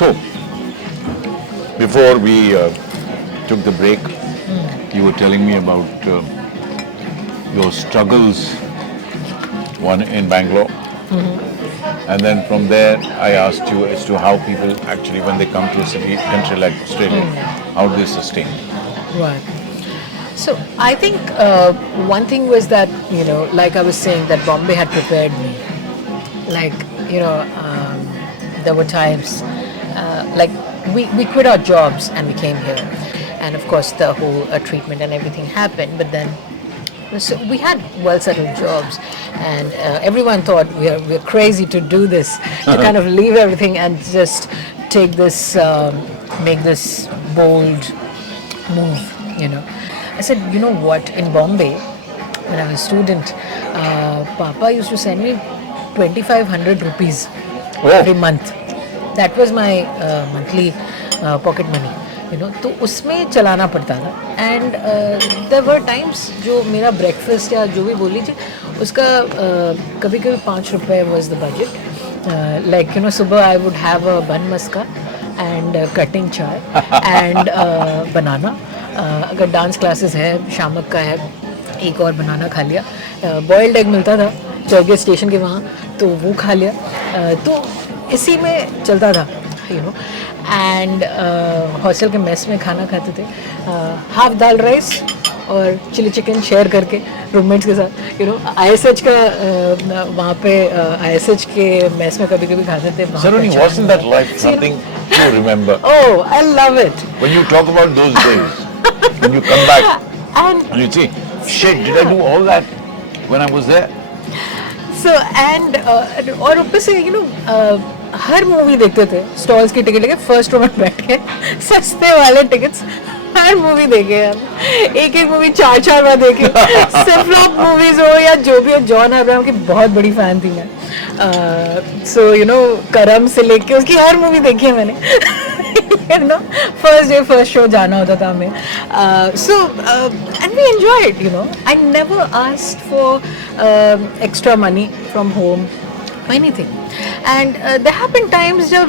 So, before we took the break, you were telling me about your struggles, one in Bangalore. And then from there, I asked you as to how people actually, when they come to a country like Australia, how do they sustain? Right. So I think one thing was that, like I was saying, that Bombay had prepared me. Like, there were times, like we quit our jobs and we came here. And of course, the whole treatment and everything happened. But then, so we had well-settled jobs, and everyone thought we're crazy to do this, to kind of leave everything and just take this, make this bold move. I said, you know what? In Bombay, when I was a student, Papa used to send me 2,500 rupees every month. That was my monthly pocket money. तो उसमें चलाना पड़ता था. And there were times जो मेरा breakfast या जो भी बोल लीजिए उसका कभी कभी 5 रुपये वाज द बजट. लाइक सुबह आई वुड हैव अ बन मस्का एंड कटिंग चाय एंड बनाना. अगर डांस क्लासेस है शामक का है, एक और बनाना खा लिया. बॉइल्ड एग मिलता था चौगे स्टेशन के वहाँ, तो वो खा लिया. तो इसी में चलता था. एंड हॉस्टल के मेस में खाना खाते थे, हाफ दाल राइस और चिली चिकन शेयर करके रूममेट्स के साथ. आईएसएच का वहाँ पे आईएसएच के मेस में कभी कभी खाते थे. Saroni, wasn't that life something you remember? Oh, I love it. When you talk about those days, when you come back and you say, shit, did I do all that when I was there? So, and और ऊपर से हर movie देखते थे, stalls की ticket लेके first row में बैठ के, सस्ते वाले टिकट्स हर मूवी देखे हम. एक मूवी 4 बार देखे. सिर्फ मूवीज हो या जो भी हो, जॉन अब्राहम की बहुत बड़ी फैन थी मैं. सो करम से लेके उसकी हर मूवी देखी है मैंने. फर्स्ट डे फर्स्ट शो जाना होता था हमें. So and we enjoyed. I never asked for extra money from home, anything. And there happen times जब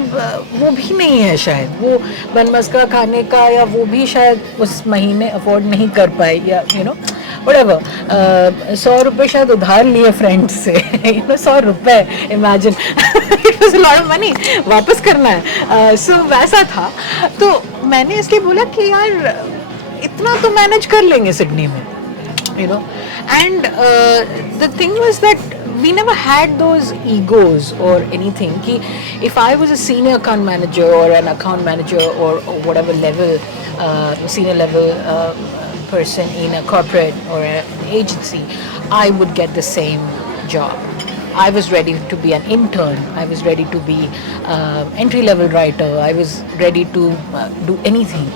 वो भी नहीं है, शायद वो बन मस्का खाने का, या वो भी शायद उस महीने अफोर्ड नहीं कर पाए, या whatever. 100 रुपये शायद उधार लिए फ्रेंड्स से. 100 रुपये, imagine. It was a lot of money, वापस करना है. सो वैसा था. तो मैंने इसलिए बोला कि यार इतना तो मैनेज कर लेंगे सिडनी में. And the thing was that we never had those egos or anything. Ki if I was a senior account manager or an account manager or whatever level, senior level person in a corporate or an agency, I would get the same job. I was ready to be an intern. I was ready to be entry-level writer. I was ready to do anything.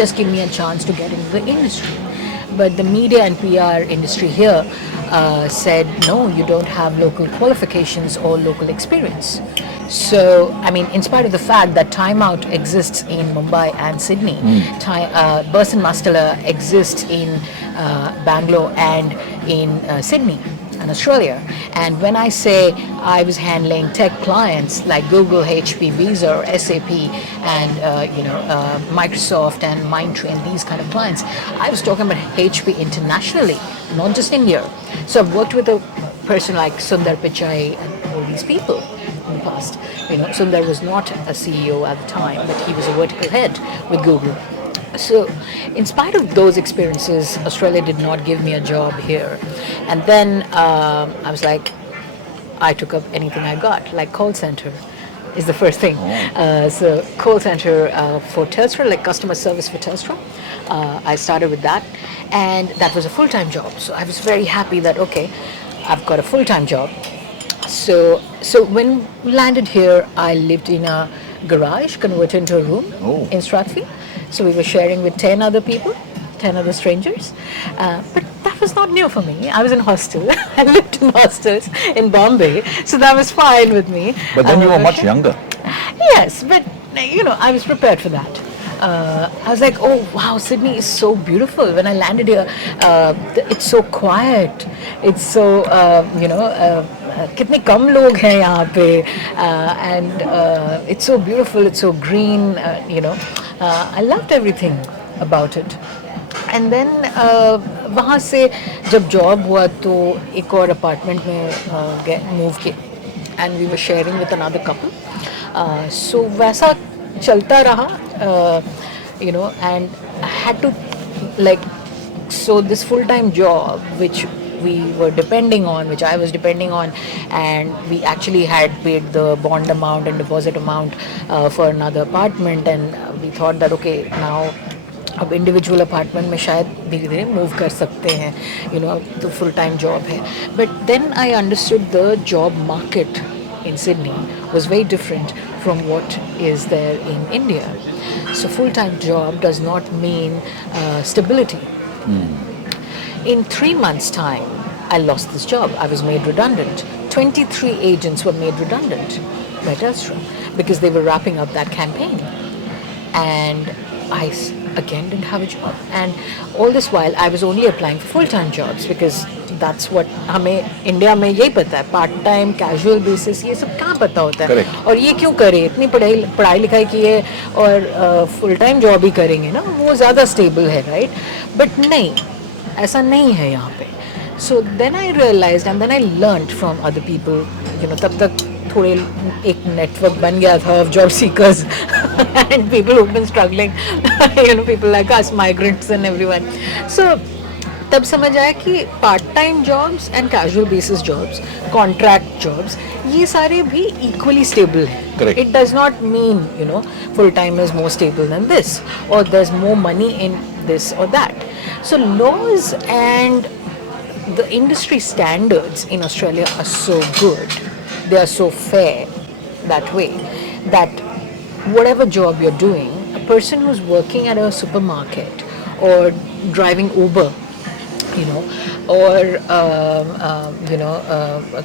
Just give me a chance to get into the industry. But the media and PR industry here said, no, you don't have local qualifications or local experience. So, I mean, in spite of the fact that Time Out exists in Mumbai and Sydney, Burson Mastala exists in Bangalore and in Sydney and Australia. And when I say I was handling tech clients like Google, HP, Visa, or SAP, and Microsoft and Mindtree and these kind of clients, I was talking about HP internationally, not just India. So I've worked with a person like Sundar Pichai and all these people in the past. Sundar was not a CEO at the time, but he was a vertical head with Google. So, in spite of those experiences, Australia did not give me a job here. And then I was like, I took up anything I got, like call center is the first thing. So, call center for Telstra, like customer service for Telstra. I started with that, and that was a full-time job. So, I was very happy that, okay, I've got a full-time job. So when we landed here, I lived in a garage converted into a room in Stratfield. So we were sharing with 10 other people, 10 other strangers. But that was not new for me. I was in hostel. I lived in hostels in Bombay. So that was fine with me. But then you were much younger. Yes, but I was prepared for that. I was like, oh wow, Sydney is so beautiful. When I landed here, it's so quiet. It's so कितने कम लोग हैं यहाँ पे, and it's so beautiful, it's so green, I loved everything about it. And then वहाँ से जब job हुआ तो एक और अपार्टमेंट में मूव किए, and we were sharing with another couple. So वैसा चलता रहा, and I had to like, so this full-time job which we were depending on, which I was depending on, and we actually had paid the bond amount and deposit amount for another apartment, and we thought that okay, now अब individual apartment में शायद धीरे धीरे move कर सकते हैं, तो full time job है. But then I understood the job market in Sydney was very different from what is there in India. So full-time job does not mean stability. In 3 months' time, I lost this job. I was made redundant. 23 agents were made redundant by Telstra because they were wrapping up that campaign. And I again didn't have a job. And all this while, I was only applying for full-time jobs because that's what हमें India में यही पता है, part time casual basis ये सब कहाँ पता होता है. Correct. और ये क्यों करें, इतनी पढ़ाई लिखाई की है और फुल टाइम जॉब ही करेंगे ना, वो ज़्यादा स्टेबल है, राइट. बट नहीं, ऐसा नहीं है यहाँ पे. So then I realized and then I learned from other people, तब तक थोड़े एक नेटवर्क बन गया था of job seekers and people who been struggling, people like us, migrants and everyone. So तब समझ आया कि part time jobs and casual basis jobs, contract jobs, ये सारे भी इक्वली स्टेबल हैं. It does not mean full time is more stable than this और there is more money in this और that. So laws and the industry standards in Australia are so good, they are so fair that way, that whatever job you're doing, a person who's working at a supermarket or driving Uber, or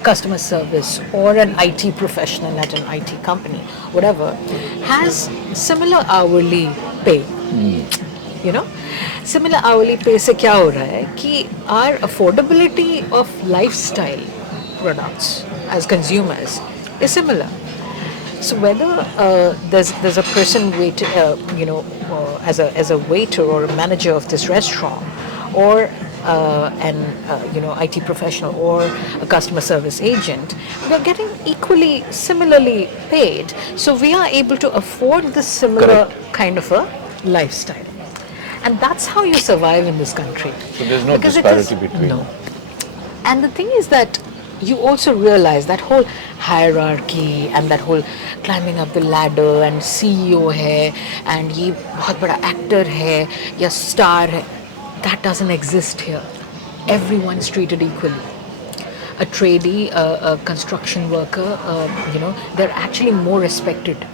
customer service, or an IT professional at an IT company, whatever, has similar hourly pay. Similar hourly pay से क्या हो रहा है कि our affordability of lifestyle products as consumers is similar. So whether there's a person as a waiter or a manager of this restaurant, or an IT professional or a customer service agent, they're getting equally similarly paid. So we are able to afford this similar kind of a lifestyle. And that's how you survive in this country. So there's no disparity between. No. And the thing is that you also realize that whole hierarchy and that whole climbing up the ladder and CEO है and ये बहुत बड़ा actor है या star है, that doesn't exist here. Everyone's treated equally. A tradie, a construction worker, they're actually more respected.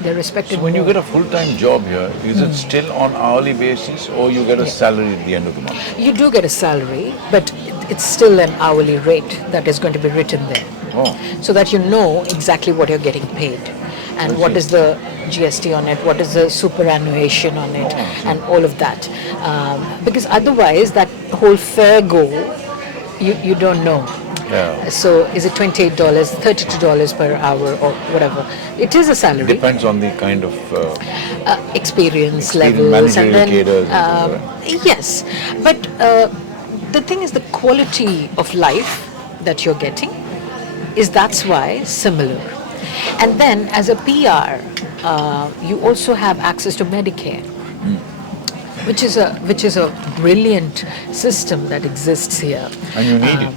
They're respected. So when you more. get a full-time job here, is it still on hourly basis or you get a salary at the end of the month? You do get a salary, but it's still an hourly rate that is going to be written there. Oh. So that you know exactly what you're getting paid and what is the GST on it, what is the superannuation on it, and all of that. Because otherwise, that whole fair go, you don't know. Yeah. So is it $28, $32 per hour or whatever? It is a salary. Depends on the kind of experience levels and managerial then cadres. yes, but the thing is the quality of life that you're getting that's why similar. And then as a PR, you also have access to Medicare, which is a brilliant system that exists here. And you need it.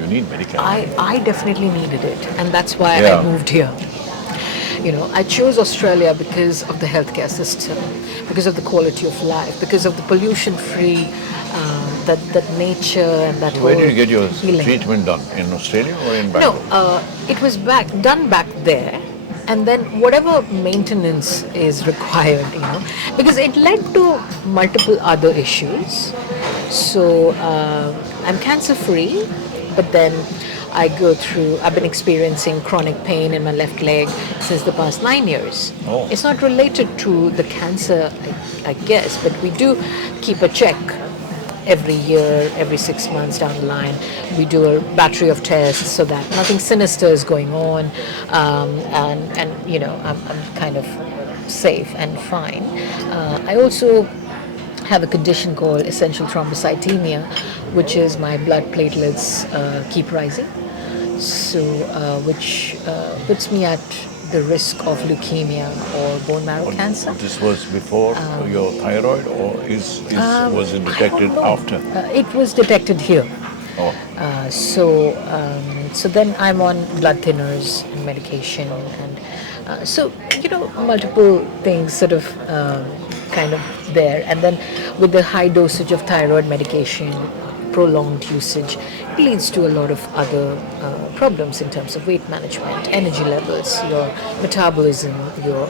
You need Medicare. I definitely needed it, and that's why I moved here. I chose Australia because of the healthcare system, because of the quality of life, because of the pollution-free, that nature and that. So where did you get your healing. treatment done? In Australia or in Bangalore? No, it was done back there, and then whatever maintenance is required, because it led to multiple other issues. So I'm cancer-free, but then I've been experiencing chronic pain in my left leg since the past 9 years. Oh. It's not related to the cancer, I guess, but we do keep a check every year, every 6 months down the line, we do a battery of tests so that nothing sinister is going on, and I'm kind of safe and fine. I also have a condition called essential thrombocythemia, which is my blood platelets keep rising, so which puts me at the risk of leukemia or bone marrow cancer. This was before your thyroid, or was it I detected don't know. after? It was detected here. Oh, So then I'm on blood thinners and medication, and so multiple things sort of kind of there, and then with the high dosage of thyroid medication, prolonged usage, it leads to a lot of other problems in terms of weight management, energy levels, your metabolism, your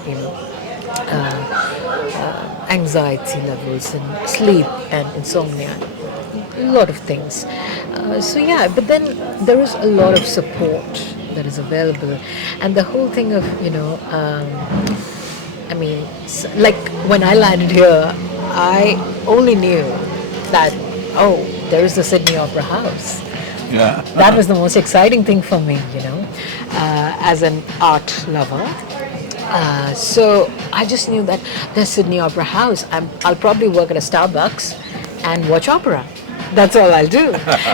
anxiety levels, and sleep and insomnia, a lot of things. So yeah, but then there is a lot of support that is available, and the whole thing of like when I landed here, I only knew that there is the Sydney Opera House. yeah. That was the most exciting thing for me, as an art lover. So I just knew that there's Sydney Opera House. I'll probably work at a Starbucks and watch opera. That's all I'll do.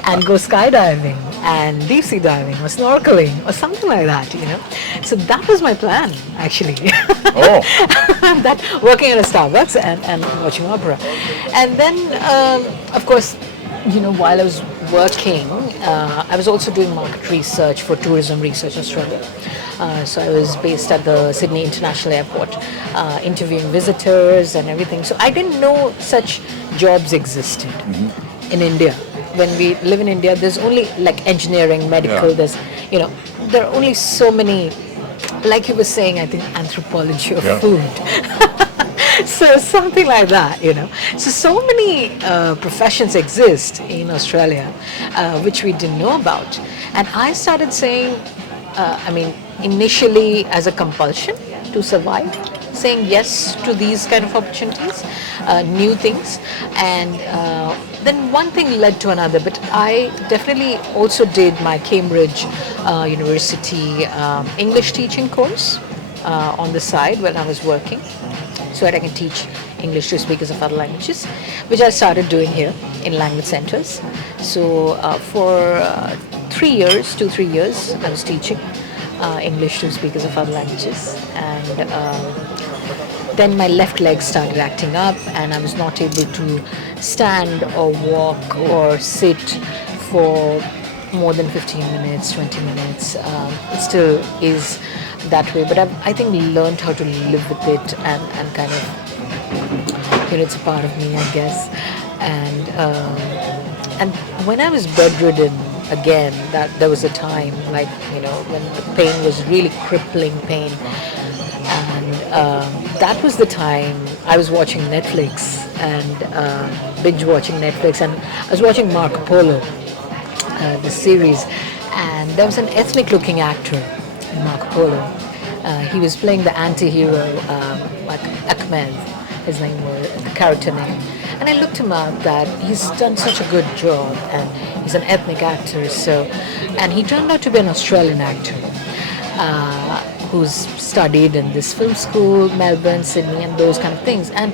And go skydiving and deep sea diving or snorkeling or something like that. So that was my plan, actually. Oh, That working at a Starbucks and watching opera. And then, of course, while I was working, I was also doing market research for Tourism Research Australia. So I was based at the Sydney International Airport, interviewing visitors and everything. So I didn't know such jobs existed in India. When we live in India, there's only like engineering, medical. Yeah. There are only so many. Like you were saying, I think anthropology of Yeah. food. So something like that. So many professions exist in Australia, which we didn't know about. And I started saying, initially as a compulsion to survive, saying yes to these kind of opportunities, new things, and then one thing led to another. But I definitely also did my Cambridge University English teaching course on the side when I was working, so that I can teach English to speakers of other languages, which I started doing here in language centers. So for 3 years, I was teaching English to speakers of other languages, and then my left leg started acting up, and I was not able to stand or walk or sit for more than 15 minutes, 20 minutes. It still is that way, but I think learned how to live with it, and kind of, it's a part of me, I guess. And when I was bedridden again, that there was a time, like, when the pain was really crippling pain, and that was the time I was watching Netflix and binge watching Netflix, and I was watching Marco Polo, the series, and there was an ethnic looking actor in Marco Polo. He was playing the anti-hero, like Ahmed, his name was, the character name. And I looked him up, that he's done such a good job, and he's an ethnic actor, and he turned out to be an Australian actor, who's studied in this film school, Melbourne, Sydney, and those kind of things. And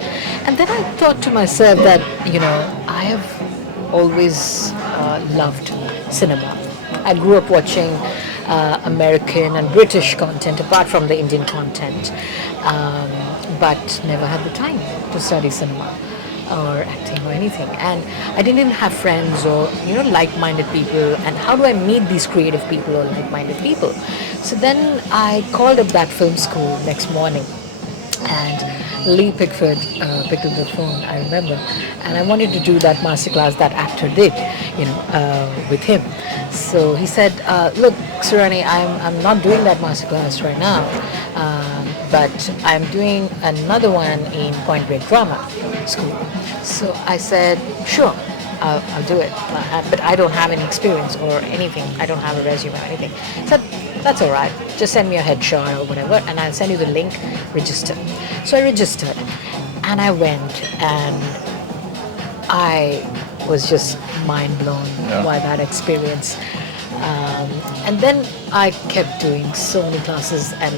then I thought to myself that, I have always loved cinema. I grew up watching American and British content, apart from the Indian content, but never had the time to study cinema or acting or anything. And I didn't have friends or like-minded people. And how do I meet these creative people or like-minded people? So then I called up that film school next morning, and Lee Pickford picked up the phone, I remember, and I wanted to do that masterclass that actor did, with him. So he said, "Look, Saroni, I'm not doing that masterclass right now, but I'm doing another one in Point Break Drama School." So I said, "Sure, I'll do it, but I don't have any experience or anything. I don't have a resume or anything." He said, "That's all right. Just send me a headshot or whatever, and I'll send you the link. Register." So I registered, and I went, and I was just mind blown Yeah. by that experience. And then I kept doing so many classes, and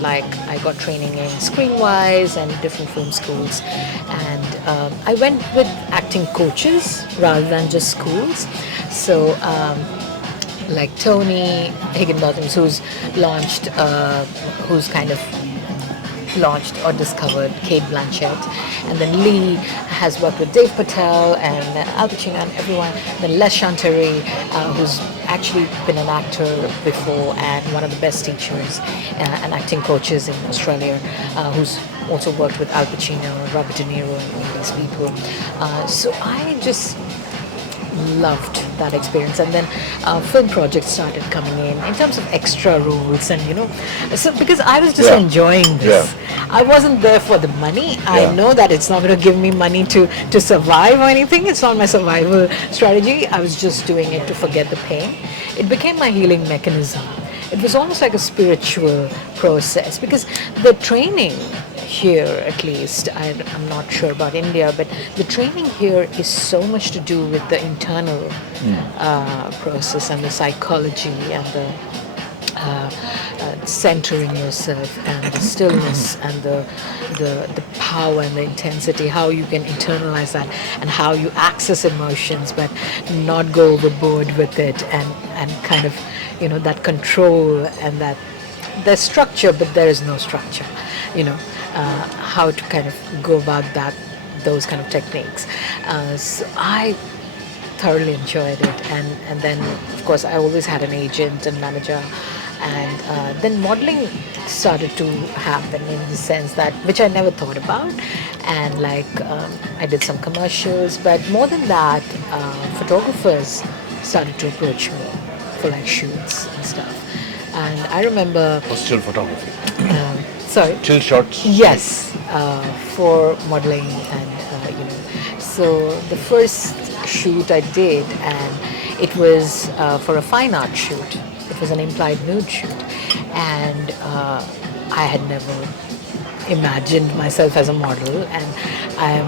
like I got training in Screenwise and different film schools, and I went with acting coaches rather than just schools. So like Tony Higginbotham's, who's kind of launched or discovered Kate Blanchett, and then Lee has worked with Dave Patel and Al Pacino and everyone. Then Les Chanteri, who's actually been an actor before and one of the best teachers and acting coaches in Australia, who's also worked with Al Pacino, Robert De Niro, and all these people. So I just loved that experience, and then film projects started coming in terms of extra roles, and so because I was just Yeah. enjoying this. I wasn't there for the money. I Yeah. know that it's not going to give me money to survive or anything. It's not my survival strategy. I was just doing it to forget the pain. It became my healing mechanism. It was almost like a spiritual process, because the training here, at least, I'm not sure about India, but the training here is so much to do with the internal process and the psychology and the centering yourself and the stillness and the power and the intensity, how you can internalize that and how you access emotions but not go overboard with it, and kind of that control, and that there's structure but there is no structure, how to kind of go about those kind of techniques. So I thoroughly enjoyed it, and then of course I always had an agent and manager, and then modeling started to happen in the sense that, which I never thought about, and like I did some commercials, but more than that, photographers started to approach me for like shoots and stuff. And I remember Still photography. sorry. Chill shots. Yes, for modeling, and so the first shoot I did, and it was for a fine art shoot. It was an implied nude shoot, and I had never imagined myself as a model, and I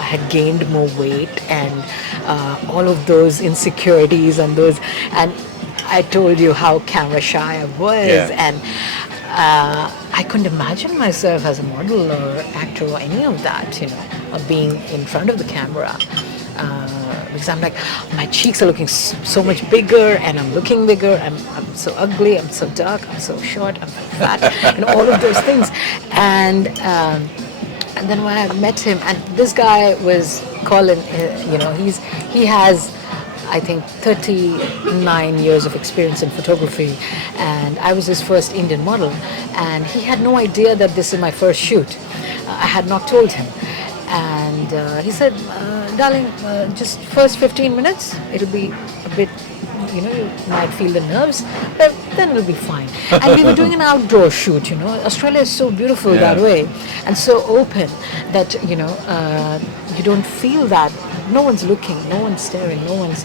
had gained more weight, and all of those insecurities and I told you how camera shy I was, Yeah. and I couldn't imagine myself as a model or actor or any of that, or being in front of the camera. Because I'm like, my cheeks are looking so much bigger, and I'm looking bigger. I'm so ugly. I'm so dark. I'm so short. I'm fat, and all of those things. And then when I met him, and this guy was Colin. He has, I think, 39 years of experience in photography, and I was his first Indian model, and he had no idea that this is my first shoot. I had not told him, and he said, darling, just first 15 minutes, it'll be a bit, you might feel the nerves, but then it'll be fine. And we were doing an outdoor shoot, Australia is so beautiful that way, and so open that, you don't feel that. No one's looking, no one's staring, no one's,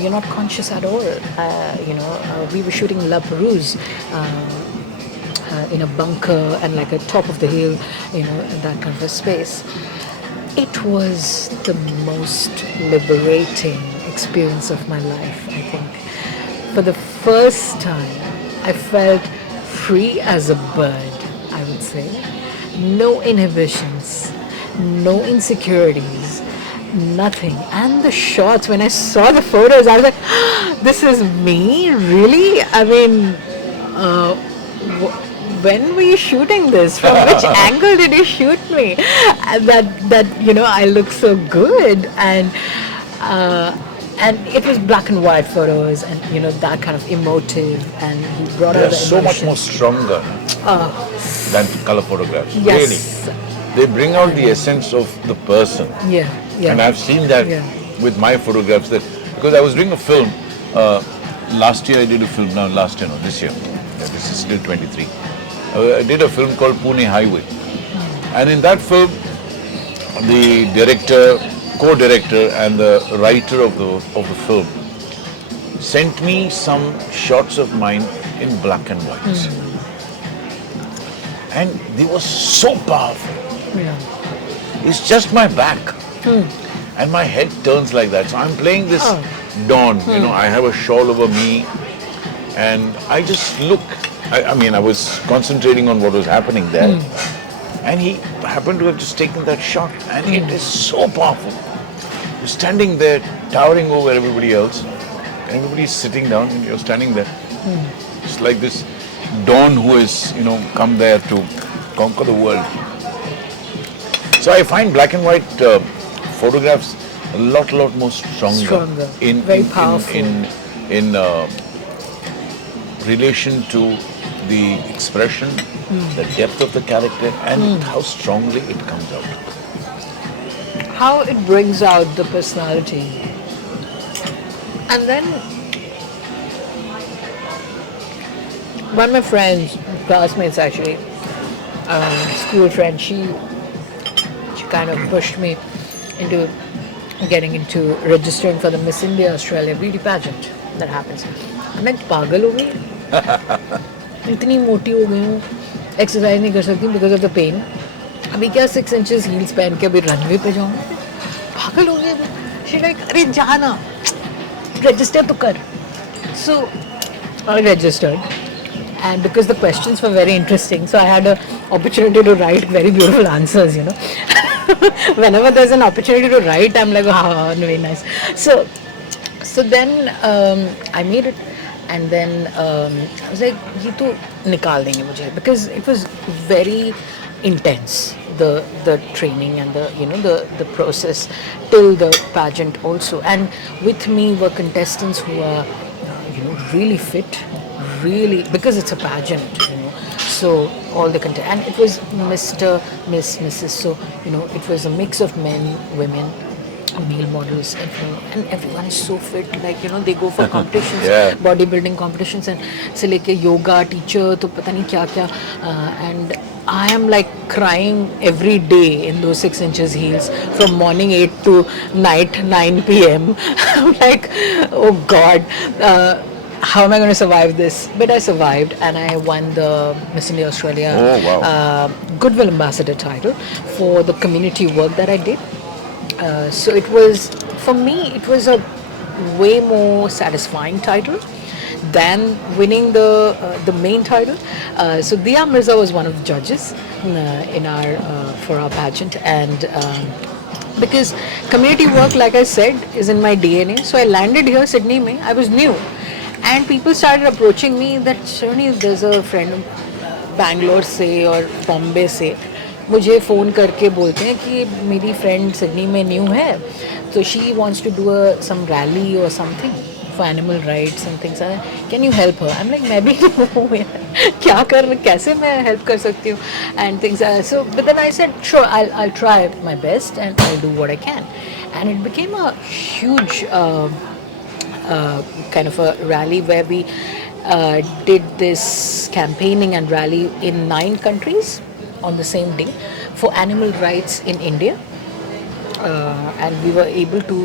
you're not conscious at all. We were shooting La Perouse in a bunker and like a top of the hill, that kind of a space. It was the most liberating experience of my life, I think. For the first time, I felt free as a bird, I would say. No inhibitions, no insecurities, nothing. And the shots, when I saw the photos, I was like, this is me? Really? I mean, when were you shooting this? From which angle did you shoot me? And that I look so good, and it was black and white photos, and that kind of emotive, and he brought They out are the so much more emotions. stronger than color photographs. Yes. Really. They bring out the essence of the person. Yeah, yeah. And I've seen that Yeah. with my photographs, that because I was doing a film last year. I did a film this year. Yeah, this is still 23. I did a film called Pune Highway, and in that film, the director, co-director, and the writer of the film sent me some shots of mine in black and white, and they were so powerful. Yeah. It's just my back. and my head turns like that. So I'm playing this Oh. Don. I have a shawl over me, and I just look. I mean, I was concentrating on what was happening there, and he happened to have just taken that shot, and it is so powerful. You're standing there, towering over everybody else. Everybody's sitting down, and you're standing there. It's like this Don who has, come there to conquer the world. So I find black and white photographs a lot more stronger, Very powerful. in relation to the expression, the depth of the character, and how strongly it comes out. How it brings out the personality. And then one of my friends, classmates actually, school friend, she kind of pushed me into getting into registering for the Miss India Australia beauty pageant that happens. मैं पागल हो गई, इतनी मोटी हो गई हूँ, exercise नहीं कर सकती बिकॉज ऑफ द पेन. अभी क्या 6 इंचेस हील्स पहन के अभी रनवे पे जाऊँ, पागल हो गई अभी. शी लाइक अरे जाना, register to kar. So I registered, and because the questions were very interesting, so I had an opportunity to write very beautiful answers. Whenever there's an opportunity to write, I'm like, oh, very nice. So then I made it, and then I was like, ये तो निकाल देंगे मुझे, because it was very intense, the training and the process till the pageant also. And with me were contestants who are really fit, really, because it's a pageant, so all the and it was Mr., Miss, Mrs., so it was a mix of men, women, male models, and everyone is so fit, like they go for competitions, Yeah. bodybuilding competitions, and se leke yoga teacher to pata nahi kya kya, and I am like crying every day in those 6 inches heels from morning 8 to night 9 p.m. I'm like, oh God, how am I going to survive this? But I survived, and I won the Miss India Australia Oh, wow. Goodwill Ambassador title for the community work that I did. So it was, for me, it was a way more satisfying title than winning the main title. So Dia Mirza was one of the judges in our for our pageant, and because community work, like I said, is in my DNA. So I landed here, Sydney. I was new, and people started approaching me that Saroni, there's a friend Bangalore से और Bombay से मुझे phone करके बोलते हैं कि मेरी friend Sydney में न्यू है, तो she wants to do some rally और something for animal rights and things, can you help her? I am like मैं भी हूँ यार, क्या कर, कैसे मैं हेल्प कर सकती हूँ and things. So but then I said sure, I try my best and I do what I can, and it became a huge kind of a rally where we did this campaigning and rally in 9 countries on the same day for animal rights in India, and we were able to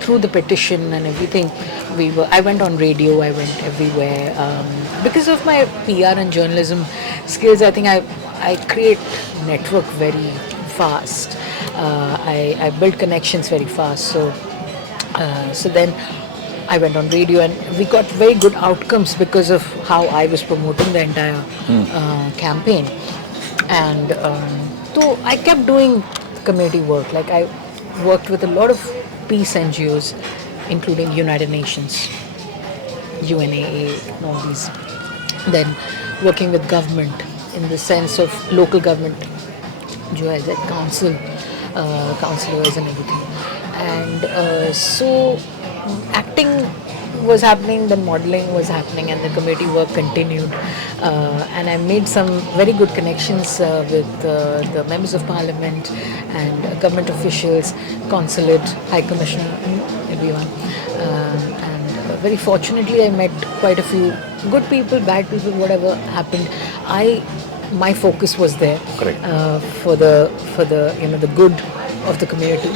through the petition and everything, I went on radio, I went everywhere, because of my PR and journalism skills. I think I create network very fast, I build connections very fast, so then I went on radio, and we got very good outcomes because of how I was promoting the entire campaign. And so I kept doing community work. Like I worked with a lot of peace NGOs, including United Nations, UNAA, and all these. Then working with government in the sense of local government, जो है that council, councillors and everything. And so acting was happening, then modeling was happening, and the community work continued. And I made some very good connections with the members of parliament and government officials, consulate, high commissioner, everyone. And very fortunately, I met quite a few good people, bad people, whatever happened. My focus was there. Correct. For the the good of the community,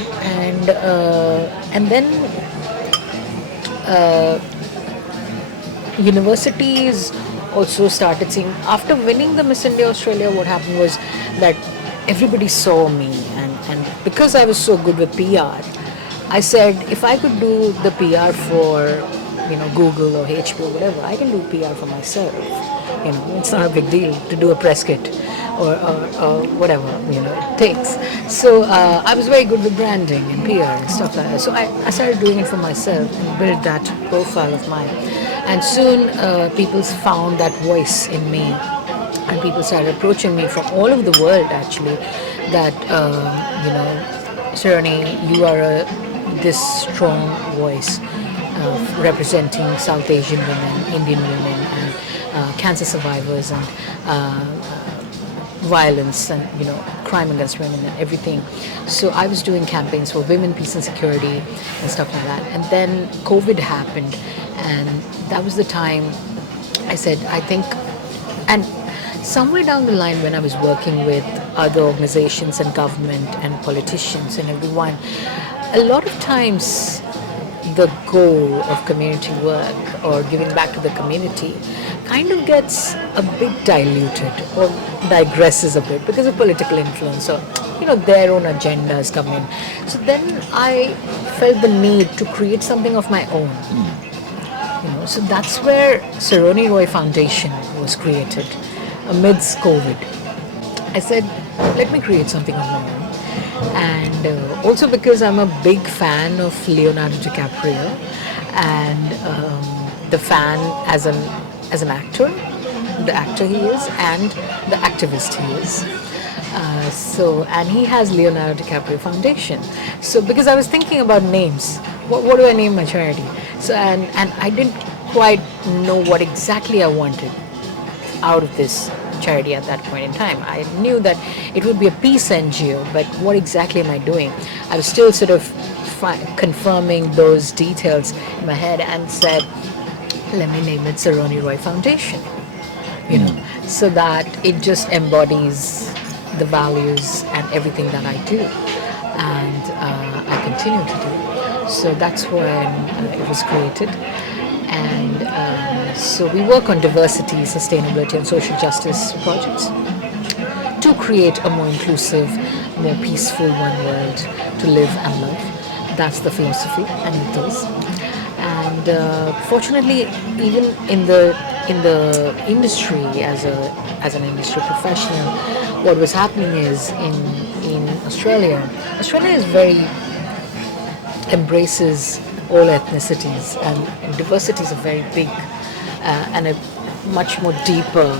and then universities also started seeing, after winning the Miss India Australia, what happened was that everybody saw me, and And because I was so good with PR, I said if I could do the PR for Google or HP or whatever, I can do PR for myself. It's not a big deal to do a press kit or whatever it takes. So I was very good with branding and PR and stuff like that. So I started doing it for myself and built that profile of mine. And soon people found that voice in me, and people started approaching me from all over the world actually. That Saroni, you are this strong voice representing South Asian women, Indian women, and cancer survivors, and violence, and crime against women and everything. So I was doing campaigns for women, peace and security and stuff like that. And then COVID happened, and that was the time I said, I think, and somewhere down the line when I was working with other organizations and government and politicians and everyone, a lot of times the goal of community work or giving back to the community kind of gets a bit diluted or digresses a bit because of political influence or their own agendas come in. So then I felt the need to create something of my own. So that's where Saroni Roy Foundation was created amidst COVID. I said, let me create something of my own. And also because I'm a big fan of Leonardo DiCaprio, and the fan as an actor, the actor he is, and the activist he is. And he has Leonardo DiCaprio Foundation. So because I was thinking about names, what do I name my charity? So and I didn't quite know what exactly I wanted out of this charity at that point in time. I knew that it would be a peace NGO, but what exactly am I doing? I was still sort of confirming those details in my head, and said, let me name it Saroni Roy Foundation, so that it just embodies the values and everything that I do, and I continue to do. So that's when it was created. And so we work on diversity, sustainability and social justice projects to create a more inclusive, more peaceful one world to live and love. That's the philosophy and ethos. And fortunately, even in the industry, as an industry professional, what was happening is in Australia is very embraces all ethnicities, and diversity is a very big and a much more deeper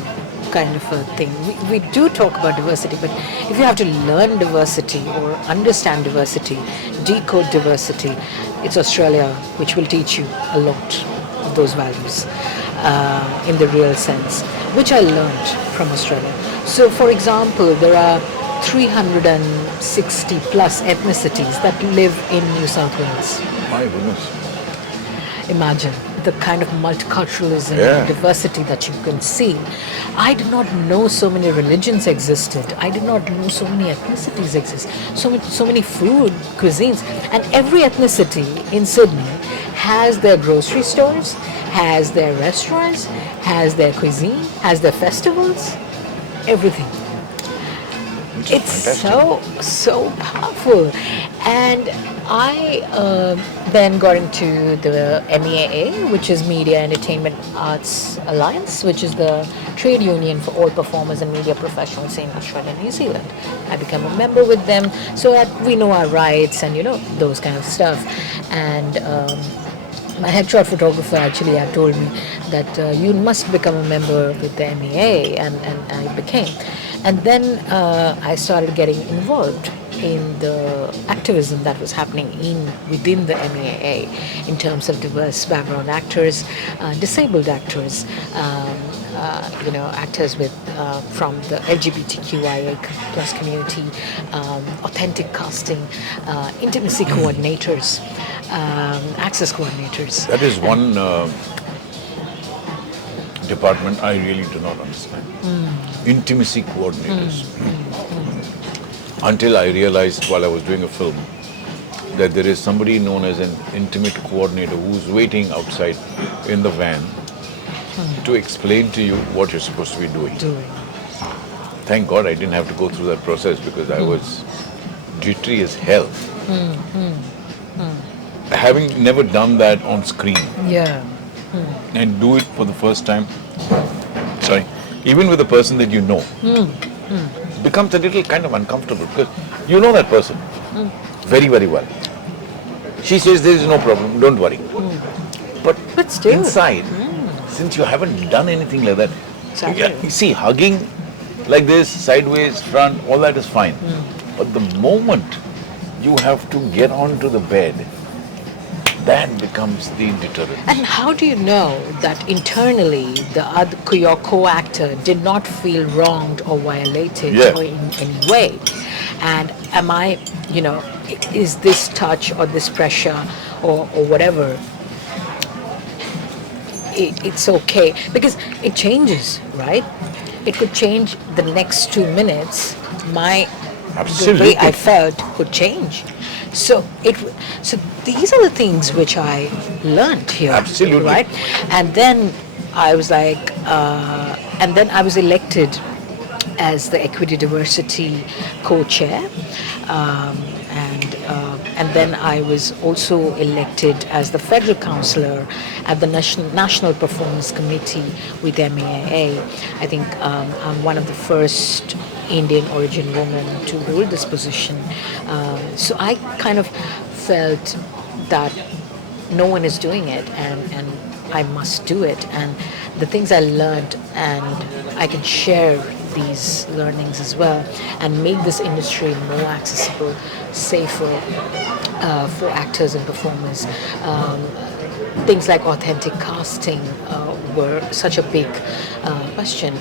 kind of a thing. We do talk about diversity, but if you have to learn diversity or understand diversity, decode diversity, it's Australia which will teach you a lot of those values in the real sense, which I learned from Australia. So for example, there are 360 plus ethnicities that live in New South Wales. My goodness. Imagine the kind of multiculturalism Yeah. and diversity that you can see. I did not know so many religions existed. I did not know so many ethnicities exist. So many food, cuisines. And every ethnicity in Sydney has their grocery stores, has their restaurants, has their cuisine, has their festivals, everything. It's so powerful. And I then got into the MEAA, which is Media Entertainment Arts Alliance, which is the trade union for all performers and media professionals in Australia and New Zealand. I became a member with them so that we know our rights and those kind of stuff. And my headshot photographer actually had told me that you must become a member with the MEA, and I became. And then I started getting involved in the activism that was happening within the MEAA in terms of diverse background actors, disabled actors, actors with from the LGBTQIA plus community, authentic casting, intimacy coordinators, access coordinators. That is one department I really do not understand. Intimacy coordinators. Until I realized while I was doing a film that there is somebody known as an intimate coordinator who's waiting outside in the van to explain to you what you're supposed to be doing. Thank God I didn't have to go through that process because I was jittery as hell. Having never done that on screen Yeah. and do it for the first time, sorry, even with a person that you know, becomes a little kind of uncomfortable because you know that person very, very well. She says there is no problem, don't worry. But still. Inside, since you haven't done anything like that, Exactly. you see, hugging like this, sideways, front, all that is fine. But the moment you have to get onto the bed, that becomes the deterrent. And how do you know that internally your co-actor did not feel wronged or violated Yeah. or in any way? And am I, is this touch or this pressure or whatever, it's okay? Because it changes, right? It could change the next 2 minutes. The Absolutely. way I felt could change. So these are the things which I learned here. Absolutely. Right? And then I was like, and then I was elected as the Equity Diversity co-chair, and then I was also elected as the federal councillor at the National Performance Committee with MAA. I think I'm one of the first Indian origin women to hold this position. So I kind of felt that no one is doing it, and I must do it. And the things I learned, and I can share these learnings as well, and make this industry more accessible, safer for actors and performers. Things like authentic casting were such a big question,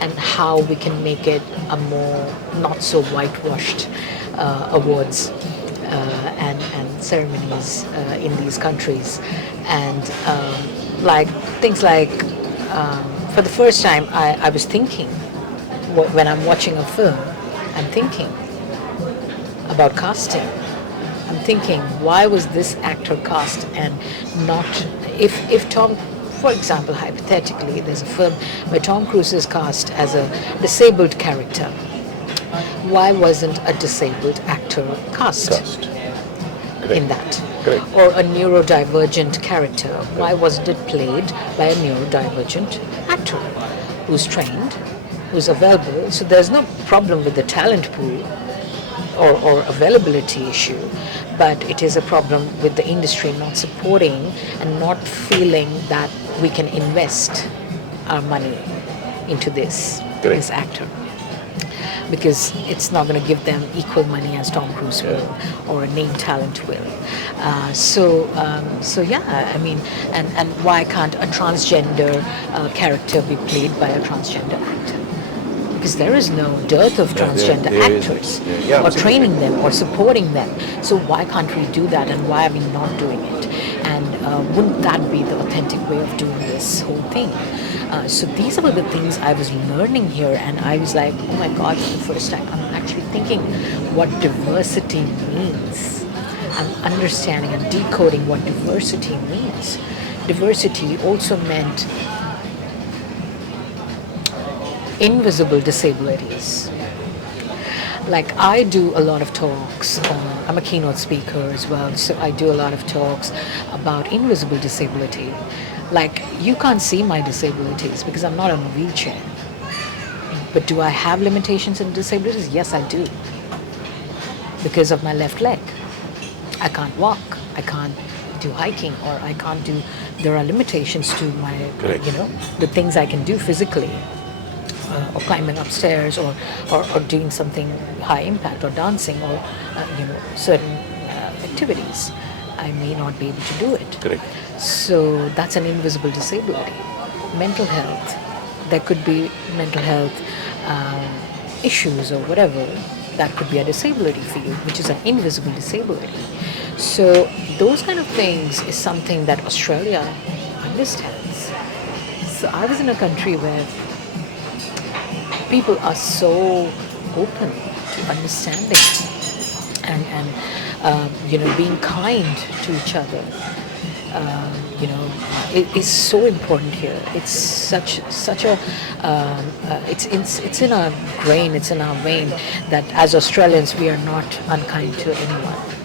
and how we can make it a more not so whitewashed awards and ceremonies in these countries, and like things like for the first time I was thinking when I'm watching a film, I'm thinking about casting. I'm thinking, why was this actor cast and not, if Tom, for example, hypothetically, there's a film where Tom Cruise is cast as a disabled character. Why wasn't a disabled actor cast in that? Correct. Or a neurodivergent character, why wasn't it played by a neurodivergent actor who's trained, who's available? So there's no problem with the talent pool or availability issue, but it is a problem with the industry not supporting and not feeling that we can invest our money into this actor, because it's not going to give them equal money as Tom Cruise will or a named talent will. So yeah, I mean, and why can't a transgender character be played by a transgender actor? Because there is no dearth of transgender there is. actors, Yeah, or absolutely. training them or supporting them. So why can't we do that, and why are we not doing it? And wouldn't that be the authentic way of doing this whole thing? So these are the things I was learning here, and I was like, oh my God, for the first time, I'm actually thinking what diversity means. I'm understanding and decoding what diversity means. Diversity also meant invisible disabilities. Like, I do a lot of talks, I'm a keynote speaker as well, so I do a lot of talks about invisible disability. Like, you can't see my disabilities because I'm not on a wheelchair. But do I have limitations and disabilities? Yes, I do. Because of my left leg. I can't walk, I can't do hiking, or I can't do, there are limitations to my, Correct. the things I can do physically. Or climbing upstairs, or doing something high impact, or dancing, or certain activities. I may not be able to do it. Correct. So that's an invisible disability. Mental health. There could be mental health issues or whatever. That could be a disability for you, which is an invisible disability. So those kind of things is something that Australia understands. So I was in a country where people are so open to understanding and being kind to each other. is so important here. It's such a it's in our brain, it's in our vein that as Australians we are not unkind to anyone.